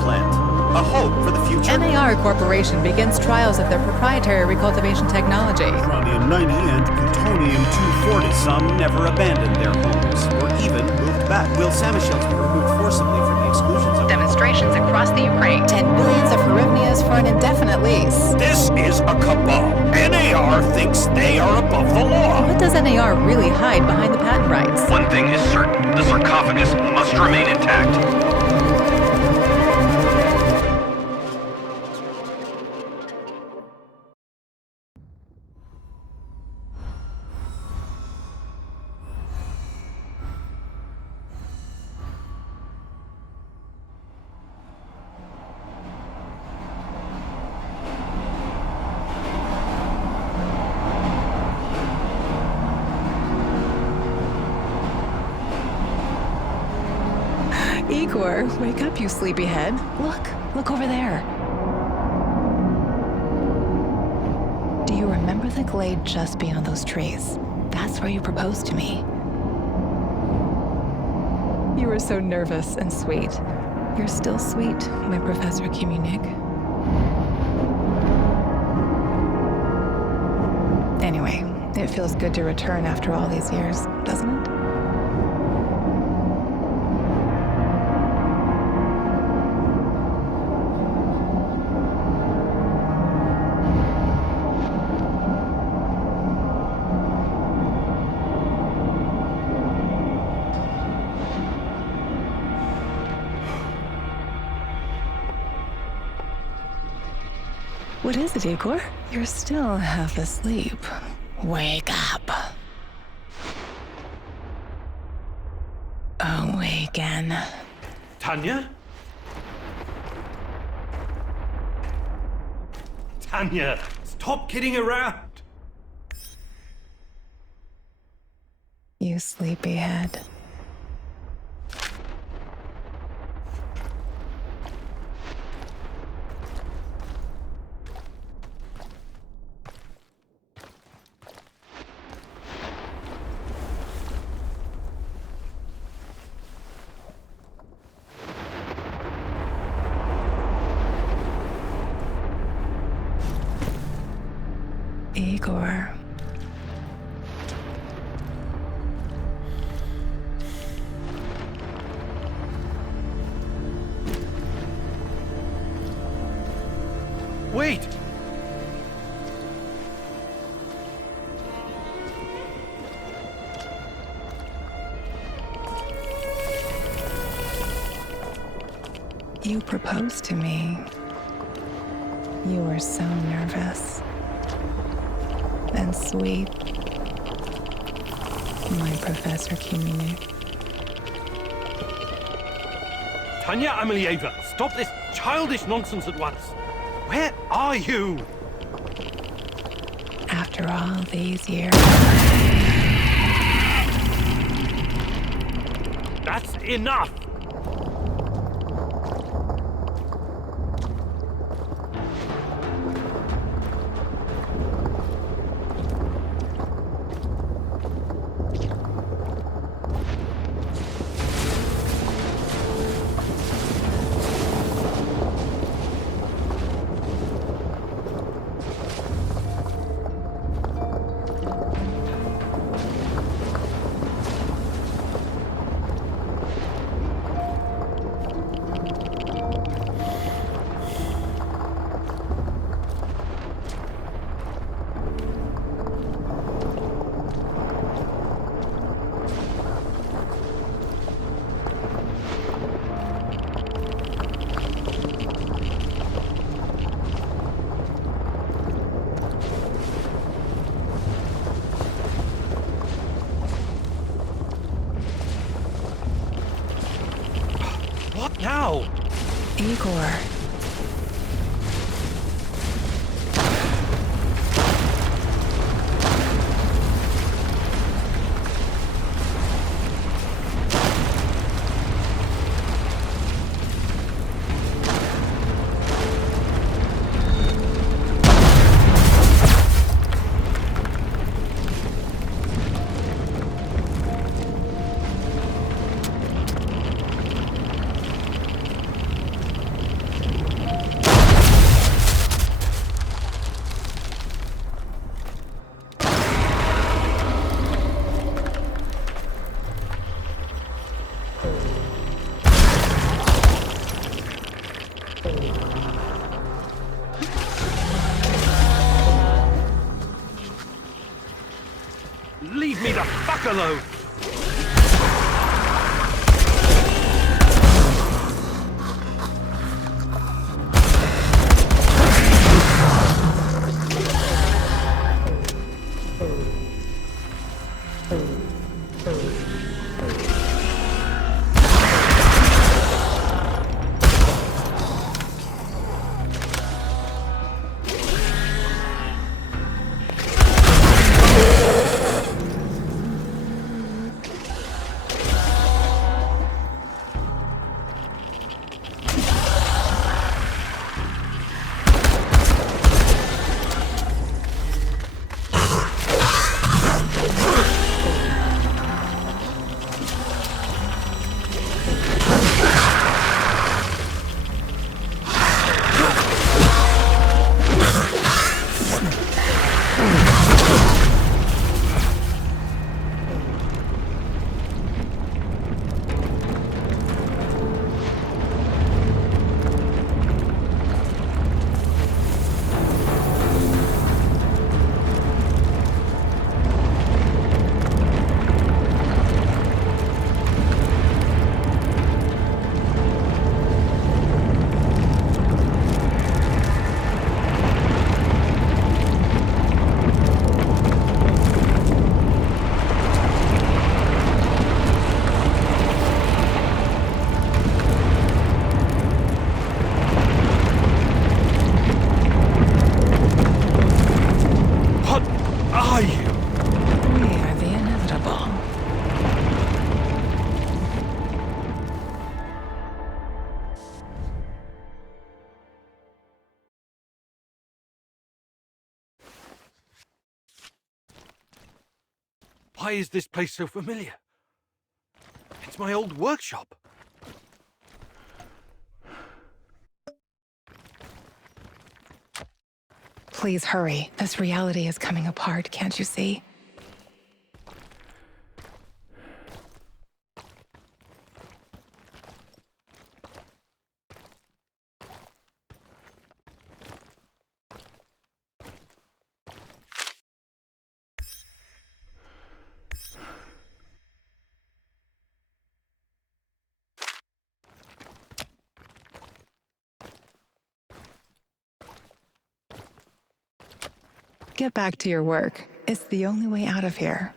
plan. A hope for the future. NAR Corporation begins trials of their proprietary recultivation technology. Uranium-90 and plutonium-240. Some never abandoned their homes, or even moved back. Will Samushels be removed forcibly from the exclusion zone? Demonstrations across the Ukraine. 10 billions of hryvnias for an indefinite lease. This is a cabal. NAR thinks they are above the law. What does NAR really hide behind the patent rights? One thing is certain. The sarcophagus must remain intact. Igor, wake up, you sleepyhead. Look over there. Do you remember the glade just beyond those trees? That's where you proposed to me. You were so nervous and sweet. You're still sweet, my Professor Kimunik. Anyway, it feels good to return after all these years, doesn't it? What is it, Igor? You're still half asleep. Wake up. Awaken. Tanya? Tanya, stop kidding around. You sleepyhead. Igor. Wait! You proposed to me. You were so nervous. And sweet. My Professor Kimunik. Tanya Amelieva, stop this childish nonsense at once. Where are you? After all these years. That's enough! What now? Igor. Leave me the fuck alone! Why is this place so familiar? It's my old workshop. Please hurry. This reality is coming apart, can't you see? Get back to your work. It's the only way out of here.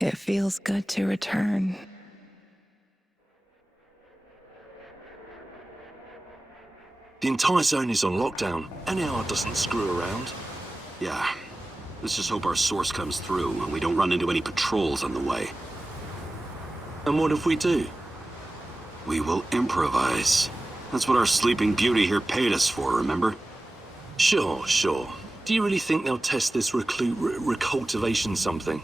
It feels good to return. The entire zone is on lockdown. NAR doesn't screw around. Yeah. Let's just hope our source comes through and we don't run into any patrols on the way. And what if we do? We will improvise. That's what our sleeping beauty here paid us for, remember? Sure. Do you really think they'll test this recultivation something?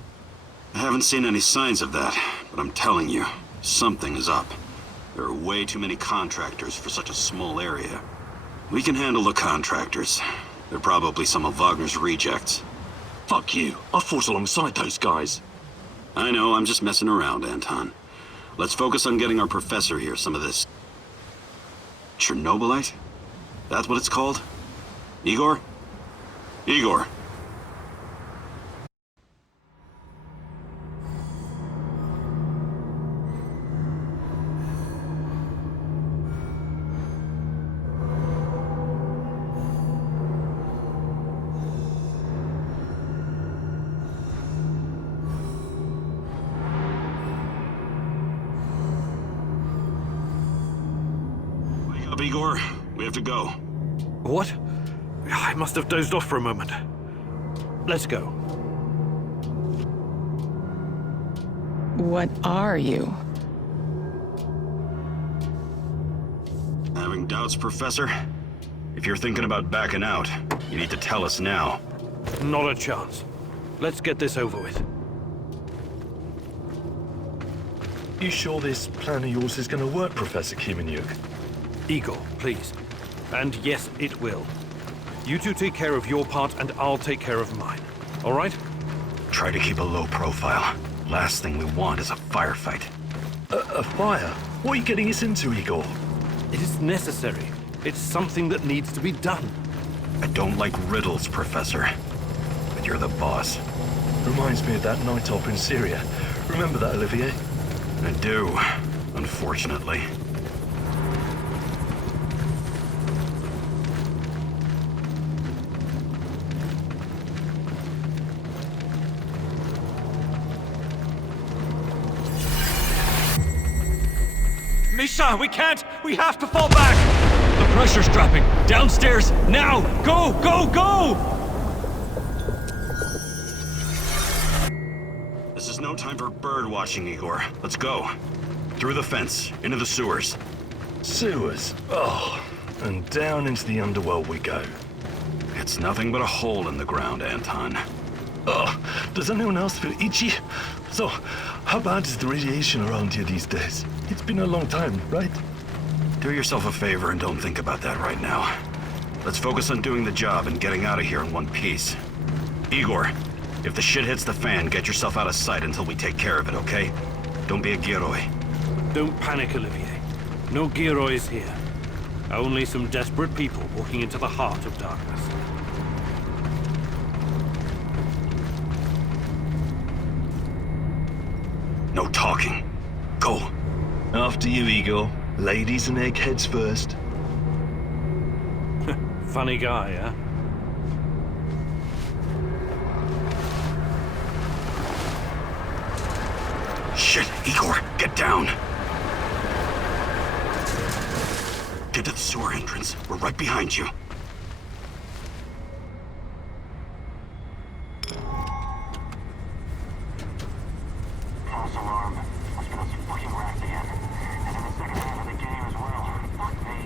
I haven't seen any signs of that, but I'm telling you, something is up. There are way too many contractors for such a small area. We can handle the contractors. They're probably some of Wagner's rejects. Fuck you. I fought alongside those guys. I know, I'm just messing around, Anton. Let's focus on getting our professor here some of this... Chernobylite? That's what it's called? Igor? Igor. Up, Igor. We have to go. What? I must have dozed off for a moment. Let's go. What are you? Having doubts, Professor? If you're thinking about backing out, you need to tell us now. Not a chance. Let's get this over with. You sure this plan of yours is going to work, Professor Kimenyuk? Igor, please. And yes, it will. You two take care of your part, and I'll take care of mine. All right? Try to keep a low profile. Last thing we want is a firefight. A fire? What are you getting us into, Igor? It is necessary. It's something that needs to be done. I don't like riddles, Professor. But you're the boss. Reminds me of that night op in Syria. Remember that, Olivier? I do, unfortunately. Misha, we can't! We have to fall back! The pressure's dropping! Downstairs! Now! Go! Go! Go! This is no time for bird watching, Igor. Let's go. Through the fence, into the sewers. Sewers? Oh, and down into the underworld we go. It's nothing but a hole in the ground, Anton. Oh, does anyone else feel itchy? So, how bad is the radiation around here these days? It's been a long time, right? Do yourself a favor and don't think about that right now. Let's focus on doing the job and getting out of here in one piece. Igor, if the shit hits the fan, get yourself out of sight until we take care of it, okay? Don't be a Gilroy. Don't panic, Olivier. No Giroys here. Only some desperate people walking into the heart of darkness. No talking. Go. After you, Igor. Ladies and eggheads first. Funny guy, huh? Shit, Igor, get down. Get to the sewer entrance. We're right behind you. False alarm. Must be those fucking rats again. And in the second half of the game as well. Fuck me.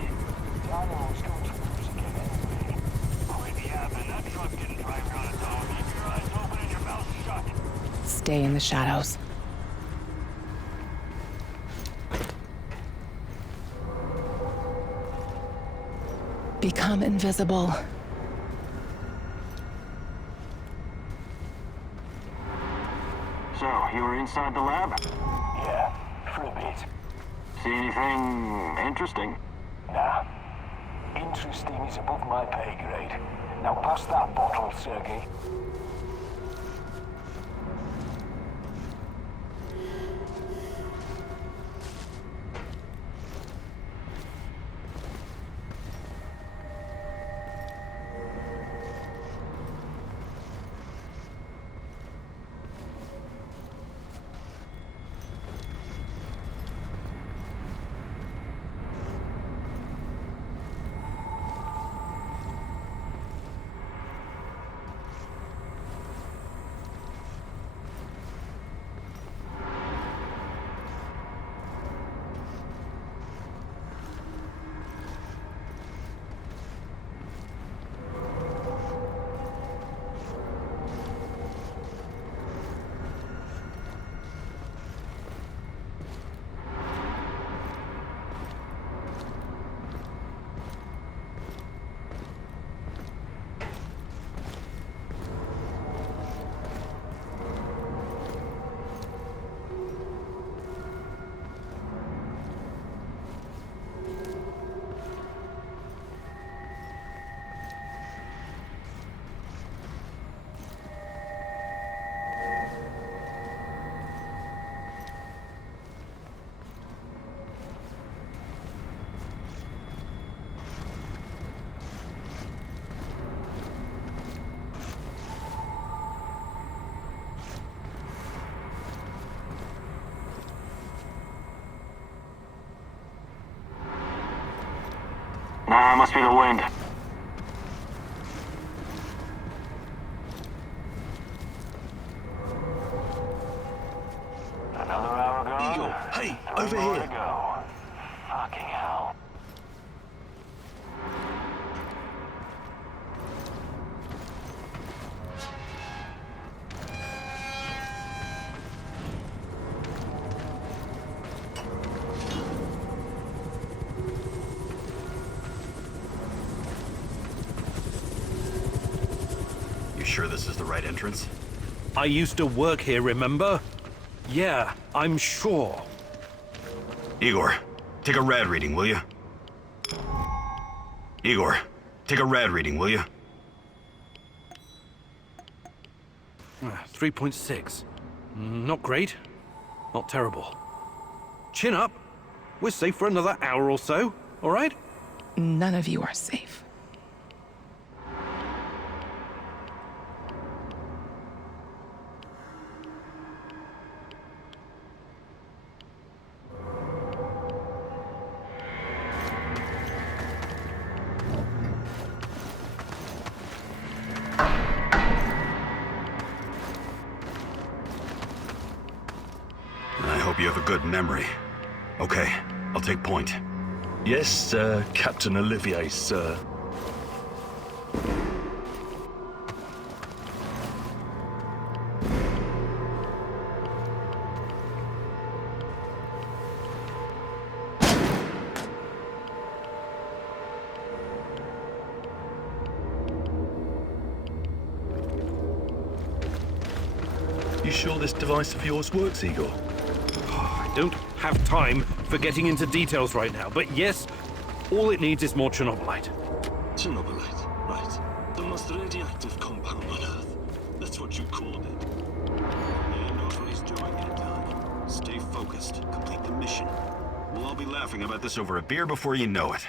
Donald's going to lose again anyway. Already happened. That truck didn't drive on its own. Keep your eyes open and your mouth shut. Stay in the shadows. Become invisible. So, you were inside the lab? Yeah, for a bit. See anything interesting? Nah. Interesting is above my pay grade. Now pass that bottle, Sergei. Nah, must be the wind. Another hour gone. Eagle, hey, Three over more here. to go. Fucking hell. You sure this is the right entrance? I used to work here, remember? Yeah, I'm sure. Igor, take a rad reading, will you? Igor, take a rad reading, will you? 3.6. Not great. Not terrible. Chin up. We're safe for another hour or so, all right? None of you are safe. I hope you have a good memory. Okay, I'll take point. Yes, Captain Olivier, sir. You sure this device of yours works, Igor? I don't have time for getting into details right now, but yes, all it needs is more Chernobylite. Chernobylite, right. The most radioactive compound on Earth. That's what you called it. Man knows what he's doing, Anton. Stay focused. Complete the mission. We'll all be laughing about this over a beer before you know it.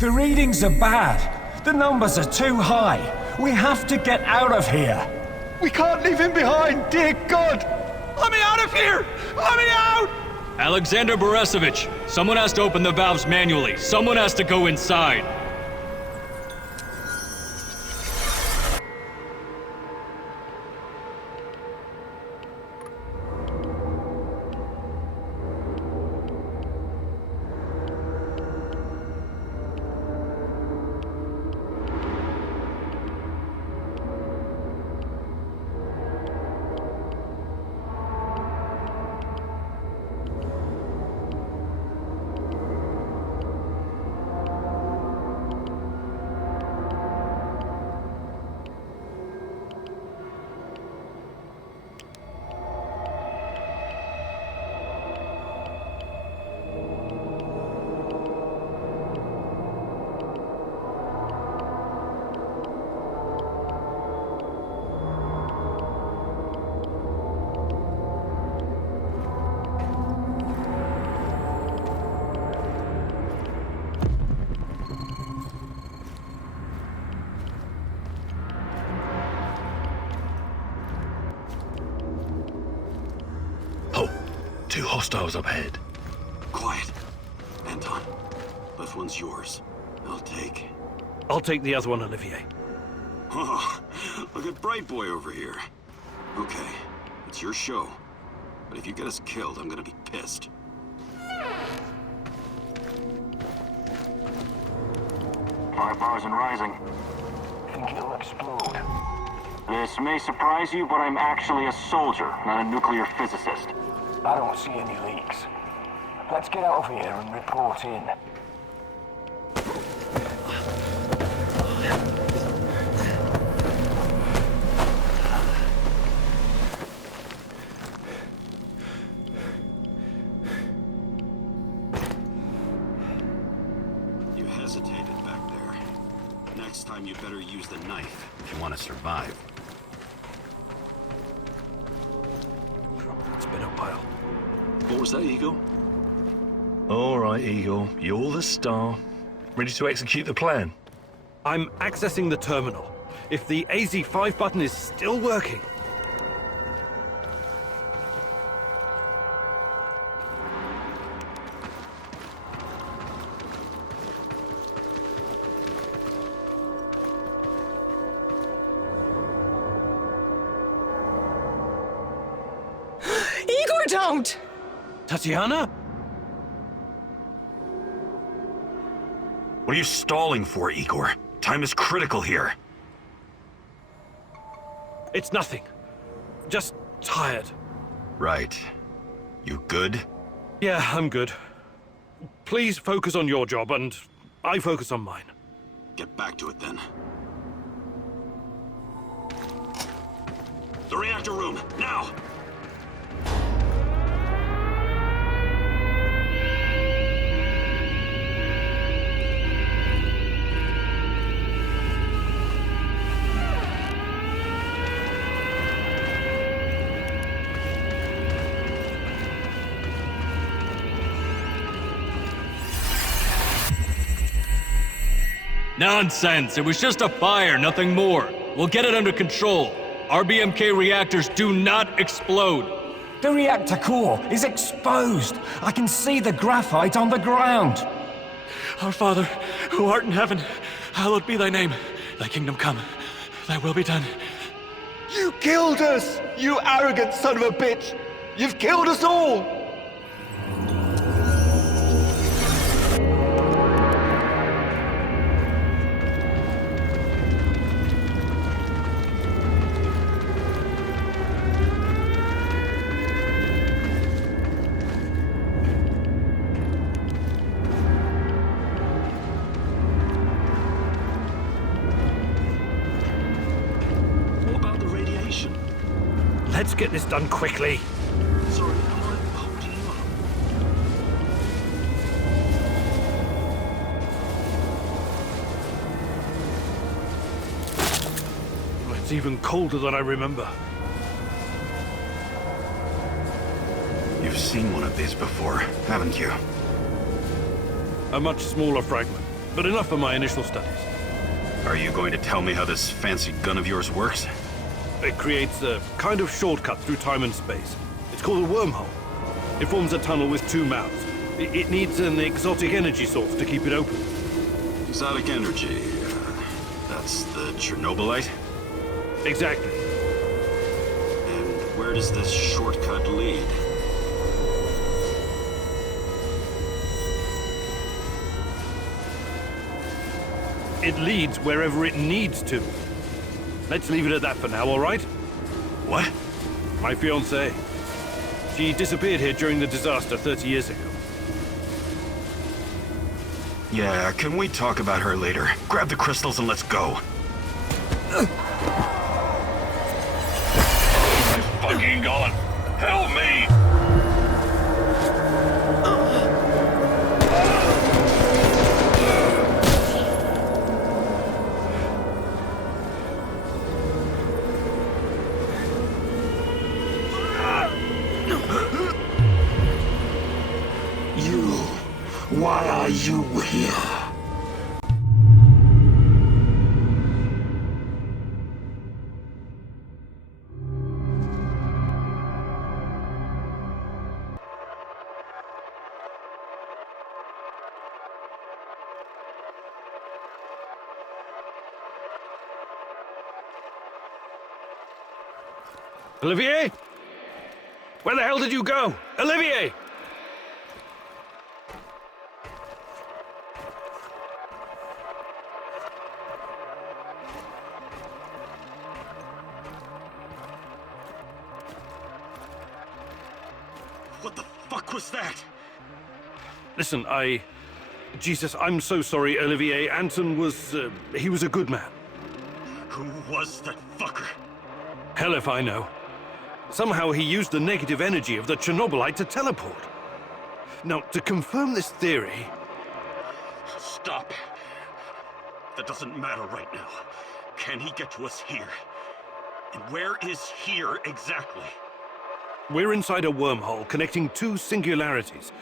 The readings are bad. The numbers are too high. We have to get out of here. We can't leave him behind, dear God! Let me out of here! Let me out! Alexander Borisovich, someone has to open the valves manually. Someone has to go inside. Oh, two hostiles up ahead. Quiet. Anton, left one's yours. I'll take the other one, Olivier. Oh, look at Bright Boy over here. Okay, it's your show. But if you get us killed, I'm gonna be pissed. Five bars and rising. Think it'll explode. This may surprise you, but I'm actually a soldier, not a nuclear physicist. I don't see any leaks. Let's get out of here and report in. better use the knife if you want to survive. It's been a while. What was that, Eagle? All right, Eagle. You're the star. Ready to execute the plan? I'm accessing the terminal. If the AZ5 button is still working... Igor, don't! Tatiana? What are you stalling for, Igor? Time is critical here. It's nothing. Just tired. Right. You good? Yeah, I'm good. Please focus on your job, and I focus on mine. Get back to it then. The reactor room, now! Nonsense! It was just a fire, nothing more. We'll get it under control. RBMK reactors do not explode. The reactor core is exposed. I can see the graphite on the ground. Our Father, who art in heaven, hallowed be thy name. Thy kingdom come, thy will be done. You killed us, you arrogant son of a bitch! You've killed us all! Let's get this done quickly. Sorry, am I holding you up? It's even colder than I remember. You've seen one of these before, haven't you? A much smaller fragment, but enough for my initial studies. Are you going to tell me how this fancy gun of yours works? It creates a kind of shortcut through time and space. It's called a wormhole. It forms a tunnel with two mouths. It needs an exotic energy source to keep it open. Exotic energy. That's the Chernobylite? Exactly. And where does this shortcut lead? It leads wherever it needs to. Let's leave it at that for now, all right? What? My fiancée. She disappeared here during the disaster 30 years ago. Yeah, can we talk about her later? Grab the crystals and let's go. My fucking God! Help me! Why are you here? Olivier? Where the hell did you go? Olivier! What the fuck was that? Listen, Jesus, I'm so sorry, Olivier. Anton was, he was a good man. Who was that fucker? Hell if I know. Somehow he used the negative energy of the Chernobylite to teleport. Now, to confirm this theory... Stop. That doesn't matter right now. Can he get to us here? And where is here exactly? We're inside a wormhole connecting two singularities.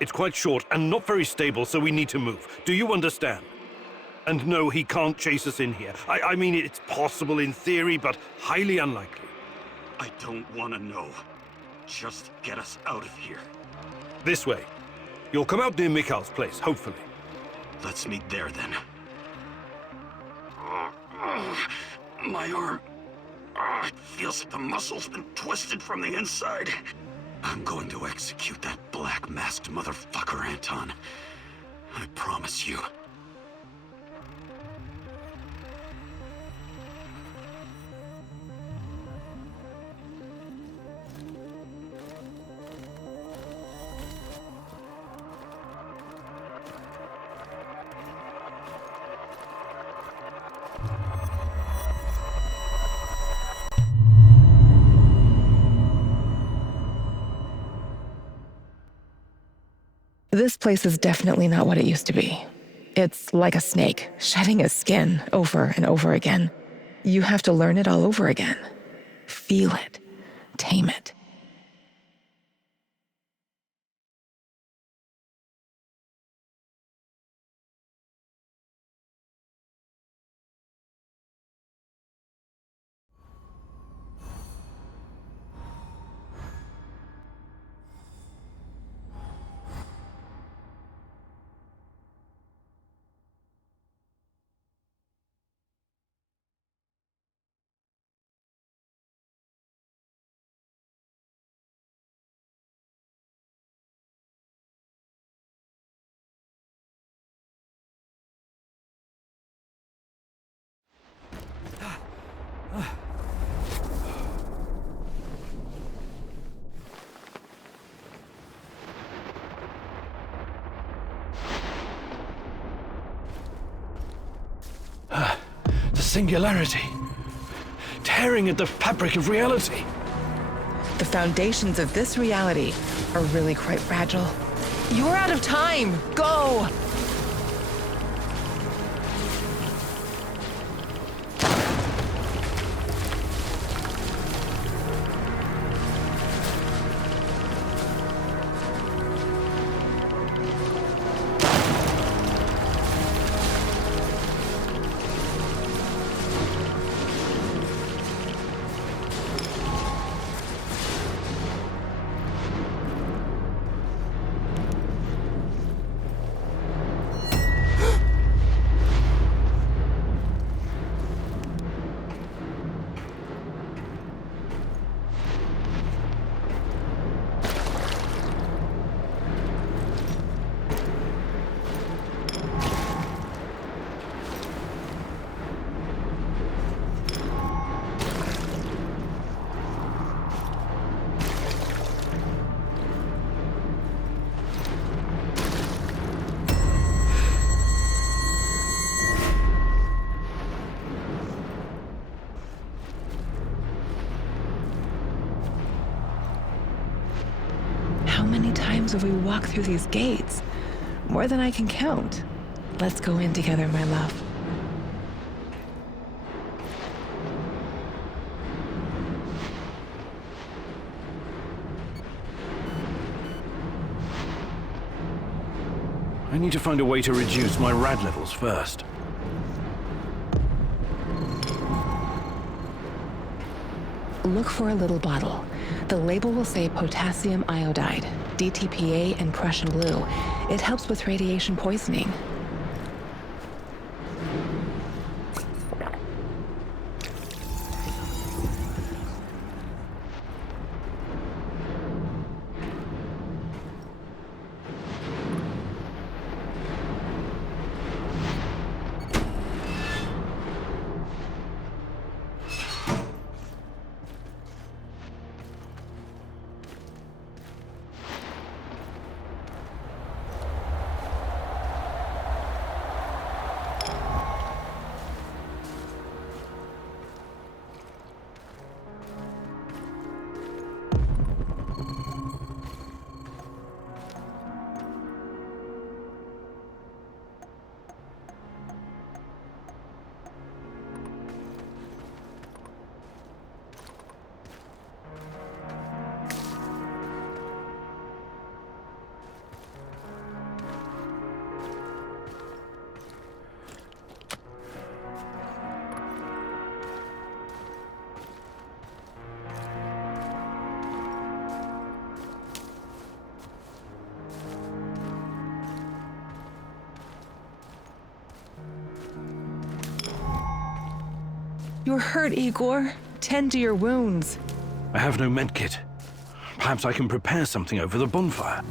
It's quite short and not very stable, so we need to move. Do you understand? And no, he can't chase us in here. I mean, it's possible in theory, but highly unlikely. I don't want to know. Just get us out of here. This way. You'll come out near Mikhail's place, hopefully. Let's meet there, then. My arm. It feels like the muscle's been twisted from the inside. I'm going to execute that black-masked motherfucker, Anton. I promise you. This place is definitely not what it used to be. It's like a snake, shedding its skin over and over again. You have to learn it all over again. Feel it. Tame it. The singularity. Tearing at the fabric of reality. The foundations of this reality are really quite fragile. You're out of time! Go! How many times have we walked through these gates? More than I can count. Let's go in together, my love. I need to find a way to reduce my rad levels first. Look for a little bottle. The label will say potassium iodide, DTPA, and Prussian blue. It helps with radiation poisoning. You're hurt, Igor. Tend to your wounds. I have no medkit. Perhaps I can prepare something over the bonfire.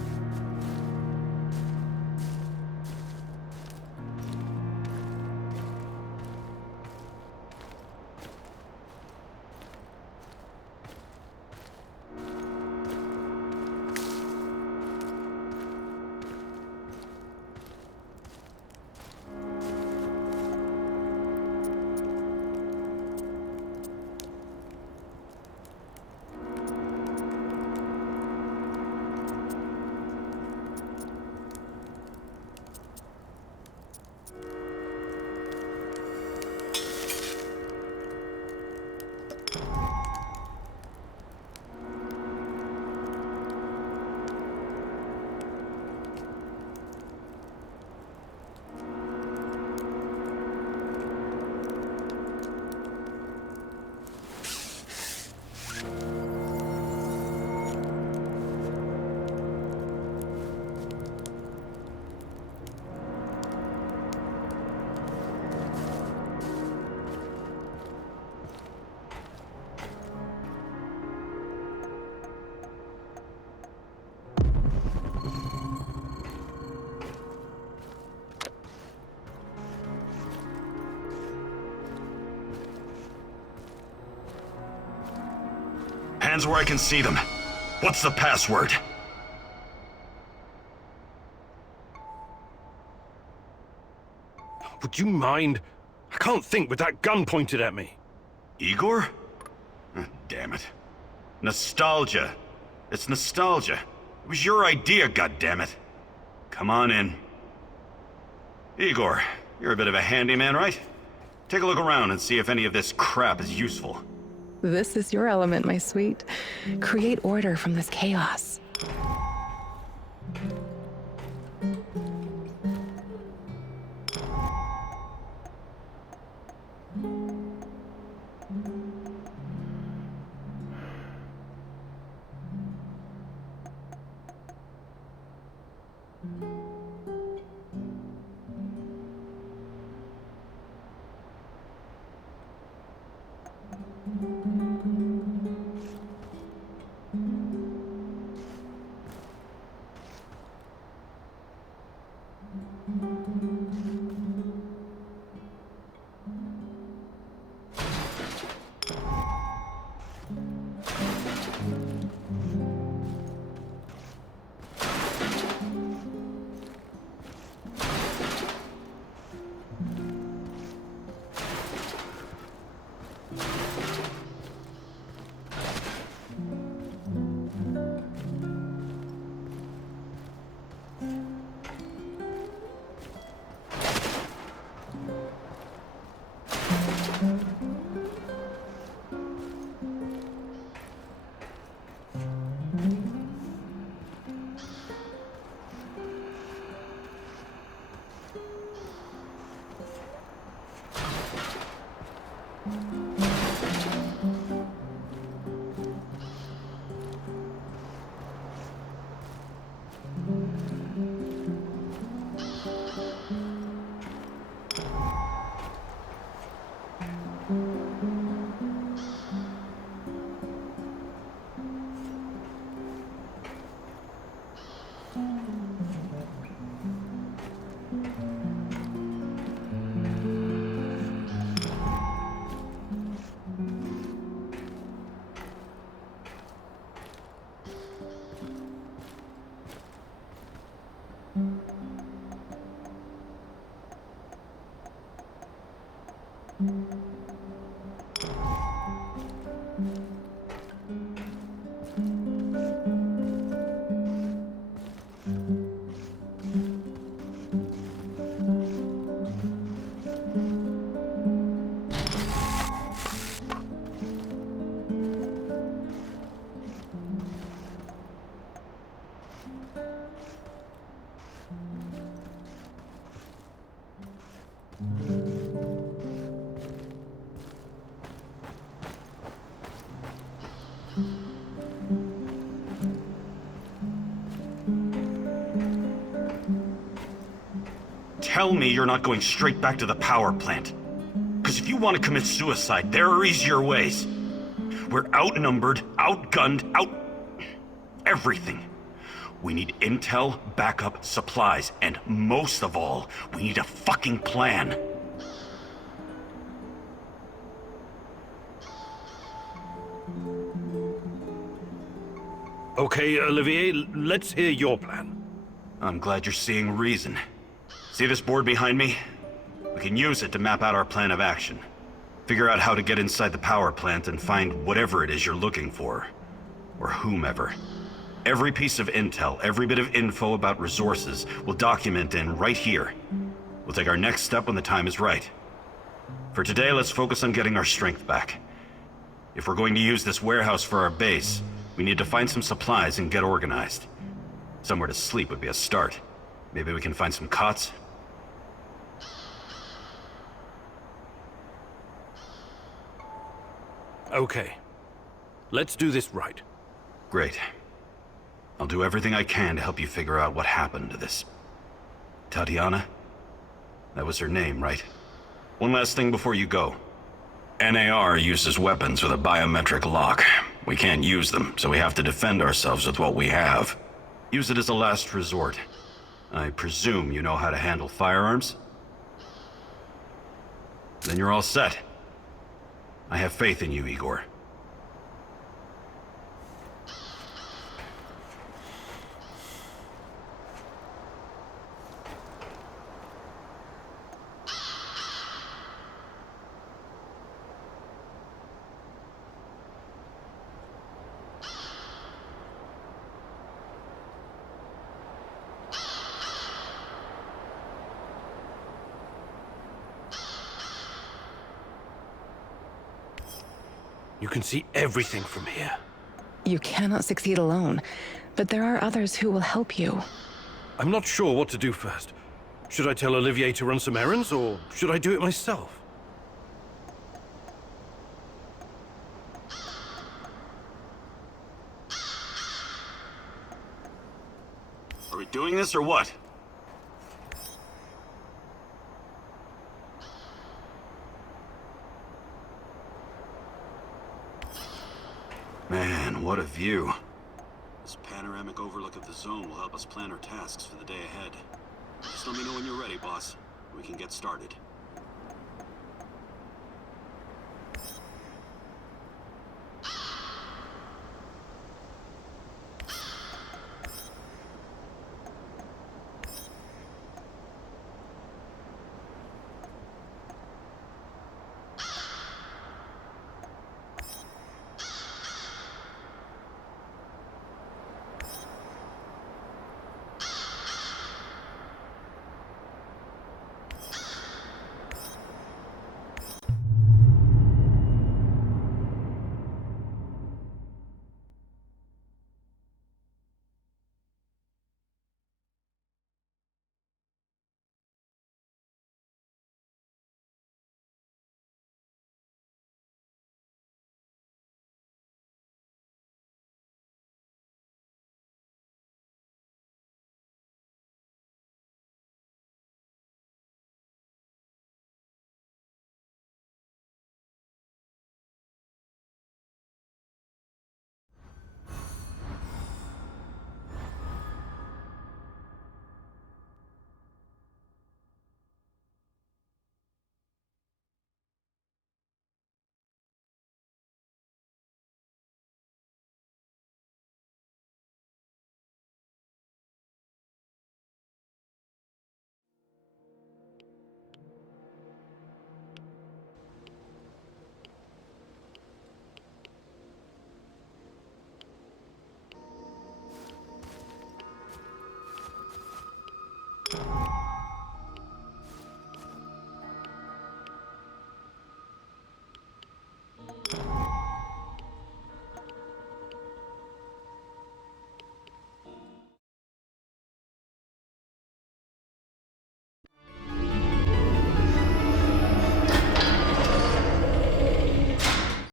Hands where I can see them. What's the password? Would you mind? I can't think with that gun pointed at me. Igor? Damn it. Nostalgia. It's nostalgia. It was your idea, goddammit. Come on in. Igor, you're a bit of a handyman, right? Take a look around and see if any of this crap is useful. This is your element, my sweet. Create order from this chaos. Tell me you're not going straight back to the power plant. Because if you want to commit suicide, there are easier ways. We're outnumbered, outgunned, everything. We need intel, backup, supplies, and most of all, we need a fucking plan. Okay, Olivier, let's hear your plan. I'm glad you're seeing reason. See this board behind me? We can use it to map out our plan of action. Figure out how to get inside the power plant and find whatever it is you're looking for. Or whomever. Every piece of intel, every bit of info about resources, we'll document in right here. We'll take our next step when the time is right. For today, let's focus on getting our strength back. If we're going to use this warehouse for our base, we need to find some supplies and get organized. Somewhere to sleep would be a start. Maybe we can find some cots? Okay. Let's do this right. Great. I'll do everything I can to help you figure out what happened to this... Tatiana? That was her name, right? One last thing before you go. NAR uses weapons with a biometric lock. We can't use them, so we have to defend ourselves with what we have. Use it as a last resort. I presume you know how to handle firearms? Then you're all set. I have faith in you, Igor. You can see everything from here. You cannot succeed alone, but there are others who will help you. I'm not sure what to do first. Should I tell Olivier to run some errands, or should I do it myself? Are we doing this or what? Man, what a view. This panoramic overlook of the zone will help us plan our tasks for the day ahead. Just let me know when you're ready, boss. We can get started.